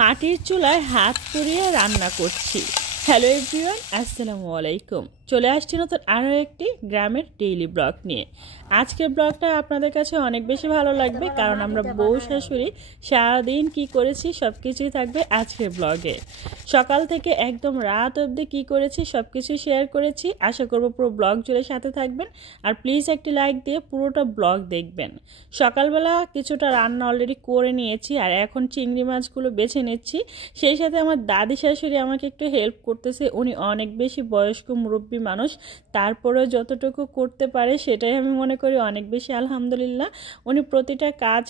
মাটির চুলায় হাত পুড়িয়ে রান্না করছি। হ্যালো এভরিওয়ান, আসসালামু আলাইকুম। চলে আসছি নতুন আরও একটি গ্রামের ডেইলি ব্লগ নিয়ে। আজকের ব্লগটা আপনাদের কাছে অনেক বেশি ভালো লাগবে, কারণ আমরা বউ শাশুড়ি সারাদিন কি করেছি সব কিছুই থাকবে আজকের ব্লগে। সকাল থেকে একদম রাত অবধি কি করেছি সব কিছুই শেয়ার করেছি। আশা করব পুরো ব্লগ জুড়ে সাথে থাকবেন, আর প্লিজ একটি লাইক দিয়ে পুরোটা ব্লগ দেখবেন। সকালবেলা কিছুটা রান্না অলরেডি করে নিয়েছি, আর এখন চিংড়ি মাছগুলো বেছে নিচ্ছি। সেই সাথে আমার দাদি শাশুড়ি আমাকে একটু হেল্প করতেছে। উনি অনেক বেশি বয়স্ক মুরব্বী মানুষ, তারপরেও যতটুকু করতে পারে সেটাই আমি মনে করি অনেক বেশি আলহামদুলিল্লাহ। উনি প্রতিটা কাজ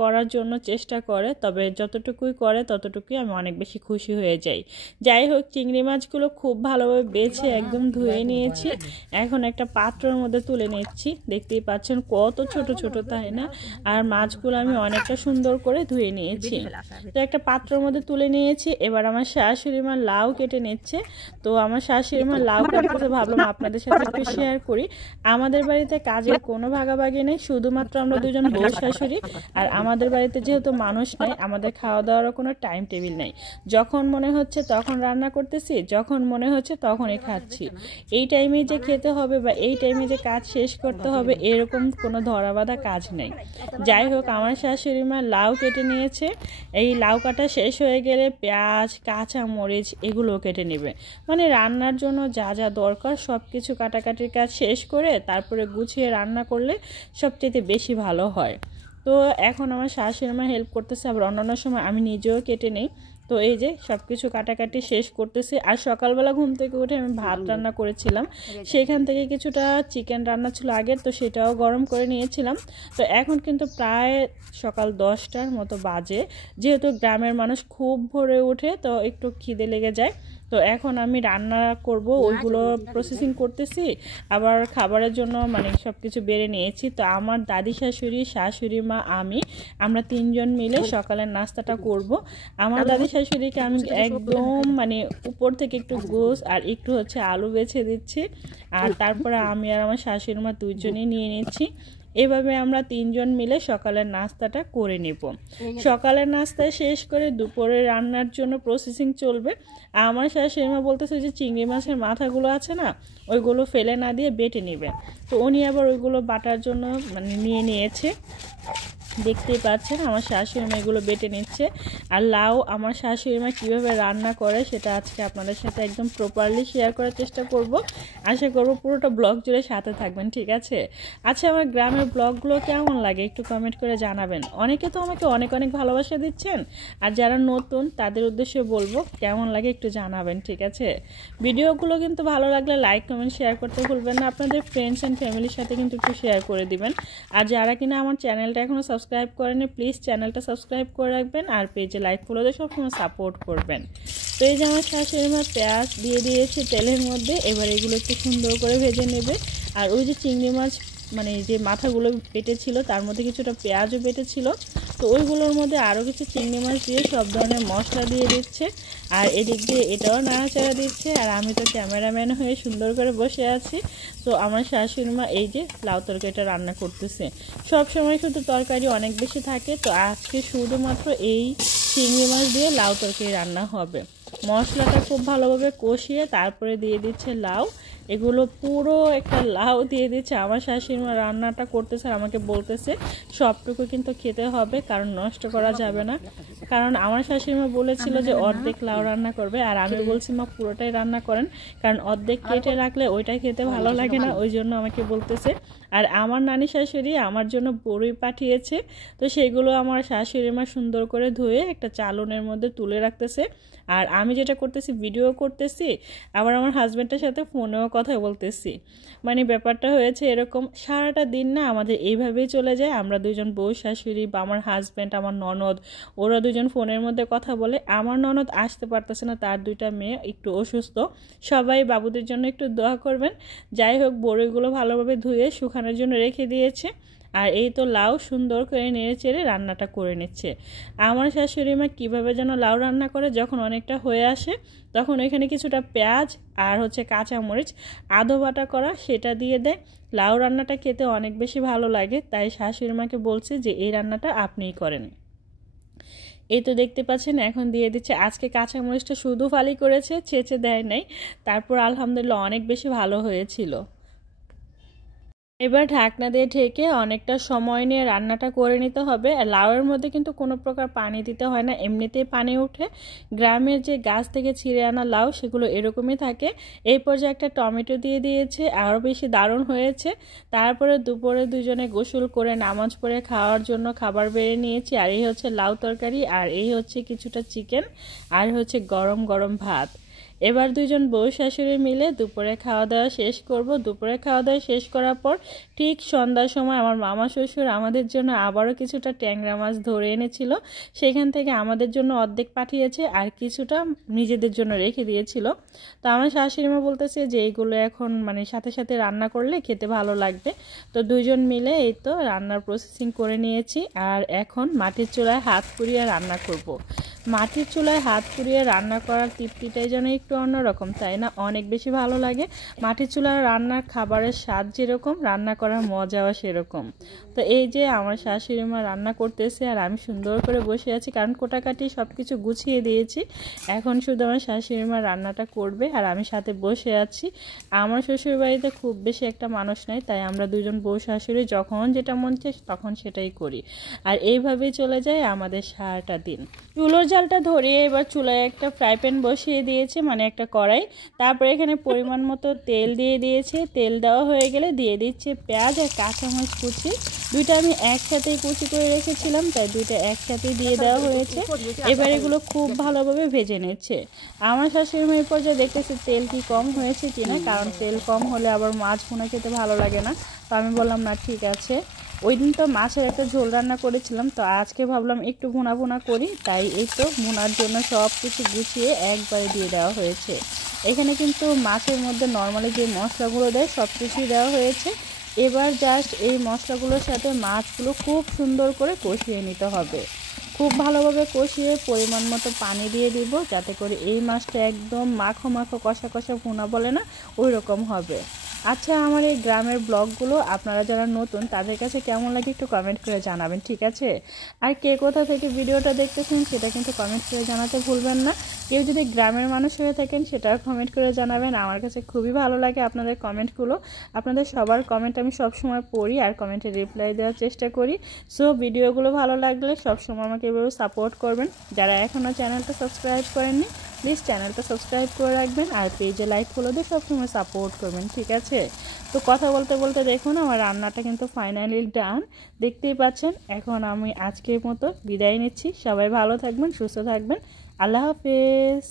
করার জন্য চেষ্টা করে, তবে যতটুকুই করে ততটুকুই আমি অনেক বেশি খুশি হয়ে যাই। যাই হোক, চিংড়ি মাছগুলো খুব ভালোভাবে বেছে একদম ধুয়ে নিয়েছি। এখন একটা পাত্রের মধ্যে তুলে নিচ্ছি। দেখতেই পাচ্ছেন কত ছোট ছোট, তাই না? আর মাছগুলো আমি অনেকটা সুন্দর করে ধুয়ে নিয়েছি। তো একটা পাত্রের মধ্যে তুলে নিয়েছি। এবার আমার শাশুড়ি মা লাউ কেটে নিচ্ছে। তো আমার শাশুড়ি মা লাউ কাটতে ভাবলাম আপনাদের সাথে একটু শেয়ার করি। আমাদের বাড়িতে কাজের কোনো ভাগাভাগি নেই, শুধুমাত্র আমরা দুজন বউ শাশুড়ি। আর আমাদের বাড়িতে যেহেতু মানুষ নেই, আমাদের খাওয়া দাওয়ারও কোনো টাইম টেবিল নেই। যখন মনে হচ্ছে তখন রান্না করতেছি, যখন মনে হচ্ছে তখনই খাচ্ছি। এই টাইমে যে খেতে হবে বা এই টাইমে যে কাজ শেষ করতে হবে এরকম কোনো ধরা বাঁধা কাজ নেই। যাই হোক, আমার শাশুড়ি মা লাউ কেটে নিয়েছে। এই লাউ কাটা শেষ হয়ে গেলে পেঁয়াজ, কাঁচা মরিচ এগুলো কেটে নেবে। রান্নার জন্য যা যা দরকার সব কিছু কাটাকাটির কাজ শেষ করে তারপরে গুছিয়ে রান্না করলে সবচেয়ে বেশি ভালো হয়। তো এখন আমার শাশুড়ি মা হেল্প করতেছে, আবার অন্যান্য সময় আমি নিজেও কেটে নেই। তো এই যে সব কিছু কাটাকাটি শেষ করতেছি। আর সকালবেলা ঘুম থেকে উঠে আমি ভাত রান্না করেছিলাম, সেখান থেকে কিছুটা চিকেন রান্না ছিল আগের, তো সেটাও গরম করে নিয়েছিলাম। তো এখন কিন্তু প্রায় সকাল 10টার মতো বাজে। যেহেতু গ্রামের মানুষ খুব ভোরে ওঠে, তো একটু খিদে লেগে যায়। তো এখন আমি রান্না করব, ওইগুলো প্রসেসিং করতেছি। আবার খাবারের জন্য সব কিছু বেড়ে নিয়েছি। তো আমার দাদি শাশুড়ি, শাশুড়ি মা, আমরা তিনজন মিলে সকালের নাস্তাটা করব। আমার দাদি শাশুড়িকে আমি একদম উপর থেকে একটু গোস আর একটু আলু বেছে দিচ্ছি। আর তারপরে আমি আর আমার শাশুড়ি মা দুইজনেই নিয়ে নিচ্ছি। এভাবে আমরা তিনজন মিলে সকালের নাস্তাটা করে নেব। সকালের নাস্তা শেষ করে দুপুরে রান্নার জন্য প্রসেসিং চলবে। আমার শাশুড়ি মা বলতেছে যে চিংড়ি মাছের মাথাগুলো আছে না, ওইগুলো ফেলে না দিয়ে বেটে নেবে। তো উনি আবার ওইগুলো বাটার জন্য নিয়ে নিয়েছে। দেখতেই পাচ্ছেন আমার শাশুড়ি মা এগুলো বেটে নিচ্ছে। আর লাউ আমার শাশুড়ি মা কীভাবে রান্না করে সেটা আজকে আপনাদের সাথে একদম প্রপারলি শেয়ার করার চেষ্টা করব। আশা করব পুরোটা ব্লগ জুড়ে সাথে থাকবেন, ঠিক আছে? আচ্ছা, আমার গ্রামের ব্লগগুলো কেমন লাগে একটু কমেন্ট করে জানাবেন। অনেকে তো আমাকে অনেক অনেক ভালোবাসা দিচ্ছেন, আর যারা নতুন তাদের উদ্দেশ্যে বলবো কেমন লাগে একটু জানাবেন, ঠিক আছে? ভিডিওগুলো কিন্তু ভালো লাগলে লাইক, কমেন্ট, শেয়ার করতে ভুলবেন না। আপনাদের ফ্রেন্ডস অ্যান্ড ফ্যামিলির সাথে কিন্তু একটু শেয়ার করে দিবেন। আর যারা কিনা আমার চ্যানেলটা এখনও সাবস্ক্রাইব করেনি, প্লিজ চ্যানেলটা সাবস্ক্রাইব করে রাখবেন, আর পেজে লাইক ফলো দিয়ে সবসময় সাপোর্ট করবেন। তো এই যে আমার শাশুড়ি মা পেঁয়াজ দিয়ে দিয়েছে তেলের মধ্যে। এবার এগুলো একটু সুন্দর করে ভেজে নেবে। আর ওই যে চিংড়ি মাছ যে মাথাগুলো বেটেছিল তার মধ্যে কিছুটা পেঁয়াজও বেটেছিল, তো ওইগুলোর মধ্যে আরও কিছু চিংড়ি মাছ দিয়ে সব ধরনের মশলা দিয়ে দিচ্ছে। আর এদিক দিয়ে এটাও নাড়াচাড়া দিচ্ছে। আর আমি তো ক্যামেরাম্যান হয়ে সুন্দর করে বসে আছি। তো আমার শাশুড়ি মা এই যে লাউ তরকারিটা রান্না করতেছে। সব সময় শুধু তরকারি অনেক বেশি থাকে, তো আজকে শুধুমাত্র এই চিংড়ি মাছ দিয়ে লাউ তরকারি রান্না হবে। মশলাটা খুব ভালোভাবে কষিয়ে তারপরে দিয়ে দিচ্ছে লাউ। এগুলো পুরো একটা লাউ দিয়ে দিচ্ছে। আমার শাশুড়ি মা রান্নাটা করতেছে আর আমাকে বলতেছে সবটুকু কিন্তু খেতে হবে, কারণ নষ্ট করা যাবে না। কারণ আমার শাশুড়ি মা বলেছিল যে অর্ধেক লাউ রান্না করবে, আর আমি বলছি মা পুরোটাই রান্না করেন, কারণ অর্ধেক কেটে রাখলে ওইটা খেতে ভালো লাগে না, ওই জন্য আমাকে বলতেছে। আর আমার নানি শাশুড়ি আমার জন্য বড়ই পাঠিয়েছে, তো সেগুলো আমার শাশুড়ি মা সুন্দর করে ধুয়ে একটা চালনের মধ্যে তুলে রাখতেছে। আর আমি যেটা করতেছি, ভিডিও করতেছি, আবার আমার হাজব্যান্ডের সাথে ফোনেও কথা বলতেছি। ব্যাপারটা হয়েছে এরকম, সারাটা দিন না আমাদের এইভাবেই চলে যায়। আমরা দুজন বউ শাশুড়ি বা আমার হাজব্যান্ড, আমার ননদ, ওরা দুজন ফোনের মধ্যে কথা বলে। আমার ননদ আসতে পারতেছে না, তার দুইটা মেয়ে একটু অসুস্থ। সবাই বাবুদের জন্য একটু দোয়া করবেন। যাই হোক, বড়িগুলো ভালোভাবে ধুয়ে শুকানোর জন্য রেখে দিয়েছে। আর এই তো লাউ সুন্দর করে নেড়ে চেড়ে রান্নাটা করে নিচ্ছে। আমার শাশুড়ি মা কীভাবে যেন লাউ রান্না করে, যখন অনেকটা হয়ে আসে তখন এখানে কিছুটা পেঁয়াজ আর কাঁচা মরিচ আধো বাটা করা সেটা দিয়ে দেয়। লাউ রান্নাটা খেতে অনেক বেশি ভালো লাগে, তাই শাশুড়ি মাকে বলছে যে এই রান্নাটা আপনিই করেন। এই তো দেখতে পাচ্ছেন এখন দিয়ে দিচ্ছে। আজকে কাঁচামরিচটা শুধু ফালি করেছে, ছেঁচে দেয় নাই। তারপর আলহামদুলিল্লাহ অনেক বেশি ভালো হয়েছিল। এবার ঢাকনা দিয়ে ঢেকে অনেকটা সময় নিয়ে রান্নাটা করে নিতে হবে। আর লাউয়ের মধ্যে কিন্তু কোনো প্রকার পানি দিতে হয় না, এমনিতেই পানি ওঠে। গ্রামের যে গাছ থেকে ছিঁড়ে আনা লাউ সেগুলো এরকমই থাকে। এই পর্যায়ে একটা টমেটো দিয়ে দিয়েছে, আরও বেশি দারুণ হয়েছে। তারপরে দুপুরে দুজনে গোসল করে নামাজ পড়ে খাওয়ার জন্য খাবার বেড়ে নিয়েছি। আর এই হচ্ছে লাউ তরকারি, আর এই হচ্ছে কিছুটা চিকেন, আর হচ্ছে গরম গরম ভাত। এবার দুজন বউ শাশুড়ি মিলে দুপুরে খাওয়া দাওয়া শেষ করব। দুপুরে খাওয়া দাওয়া শেষ করার পর ঠিক সন্ধ্যার সময় আমার মামা শ্বশুর আমাদের জন্য আবারও কিছুটা ট্যাংরা মাছ ধরে এনেছিল। সেখান থেকে আমাদের জন্য অর্ধেক পাঠিয়েছে আর কিছুটা নিজেদের জন্য রেখে দিয়েছিল। তো আমার শাশুড়িমা বলতেছে যে এইগুলো এখন মানে সাথে সাথে রান্না করলে খেতে ভালো লাগবে। তো দুজন মিলে এই তো রান্নার প্রসেসিং করে নিয়েছি। আর এখন মাটির চুলায় হাত পুড়িয়ে রান্না করব। মাটির চুলায় হাত পুড়িয়ে রান্না করার তৃপ্তিটাই যেন একটু অন্যরকম, তাই না? অনেক বেশি ভালো লাগে। মাটির চুলার রান্নার খাবারের স্বাদ যেরকম, রান্না করার মজাও সেরকম। তো এই যে আমার শাশুড়ি মা রান্না করতেছে আর আমি সুন্দর করে বসে আছি, কারণ কোটাকাটি সব কিছু গুছিয়ে দিয়েছি। এখন শুধু আমার শাশুড়ি মা রান্নাটা করবে আর আমি সাথে বসে আছি। আমার শ্বশুর বাড়িতে খুব বেশি একটা মানুষ নেই, তাই আমরা দুজন বউ শাশুড়ি যখন যেটা মন চায় তখন সেটাই করি। আর এইভাবেই চলে যায় আমাদের সারাটা দিন। চুলোর জালটা ধরিয়ে এবার চুলায় একটা ফ্রাই প্যান বসিয়ে দিয়েছে, মানে একটা কড়াই। তারপরে এখানে পরিমাণ মতো তেল দিয়ে দিয়েছে। তেল দেওয়া হয়ে গেলে দিয়ে দিচ্ছে পেঁয়াজ আর কাঁচামরিচ কুচি। দুইটা আমি একসাথেই কুচি করে রেখেছিলাম, তাই দুইটা একসাথেই দিয়ে দেওয়া হয়েছে। এবার এগুলো খুব ভালোভাবে ভেজে নিচ্ছে। আমার শাশুড়ি মা এই পর্যায়ে দেখতেছে তেল কি কম হয়েছে কিনা, কারণ তেল কম হলে আবার মাছ ভুনা খেতে ভালো লাগে না। তো আমি বললাম না ঠিক আছে। ওই দিন তো মাছের একটা ঝোল রান্না করেছিলাম, তো আজকে ভাবলাম একটু ভুনা ভুনা করি, তাই এই তো ভুনার জন্য সব কিছু গুছিয়ে একবারে দিয়ে দেওয়া হয়েছে। এখানে কিন্তু মাছের মধ্যে নর্মালি যে মশলাগুলো দেয় সব কিছুই দেওয়া হয়েছে। এবার জাস্ট এই মশলাগুলোর সাথে মাছগুলো খুব সুন্দর করে কষিয়ে নিতে হবে। খুব ভালোভাবে কষিয়ে পরিমাণ মতো পানি দিয়ে দিব, যাতে করে এই মাছটা একদম মাখো মাখো কষা কষা ভুনা বলে না, ওই রকম হবে। আচ্ছা, আমার এই গ্রামের ব্লগগুলো আপনারা যারা নতুন তাদের কাছে কেমন লাগে একটু কমেন্ট করে জানাবেন, ঠিক আছে? আর কে কোথা থেকে ভিডিওটা দেখতেছেন সেটা কিন্তু কমেন্ট করে জানাতে ভুলবেন না। কেউ যদি গ্রামের মানুষ হয়ে থাকেন সেটাও কমেন্ট করে জানাবেন। আমার কাছে খুবই ভালো লাগে আপনাদের কমেন্টগুলো। আপনাদের সবার কমেন্ট আমি সবসময় পড়ি আর কমেন্টে রিপ্লাই দেওয়ার চেষ্টা করি। সো ভিডিওগুলো ভালো লাগলে সবসময় আমাকে এভাবে সাপোর্ট করবেন। যারা এখনও চ্যানেলটা সাবস্ক্রাইব করেননি প্লিজ চ্যানেলটা সাবস্ক্রাইব করে রাখবেন আর পেজে লাইক ফলো দিয়ে সবসময় সাপোর্ট করবেন, ঠিক আছে? তো কথা বলতে বলতে দেখুন আমার রান্নাটা কিন্তু ফাইনালি ডান, দেখতেই পাচ্ছেন। এখন আমি আজকের মতো বিদায় নিচ্ছি। সবাই ভালো থাকবেন, সুস্থ থাকবেন। আল্লাহ হাফেজ।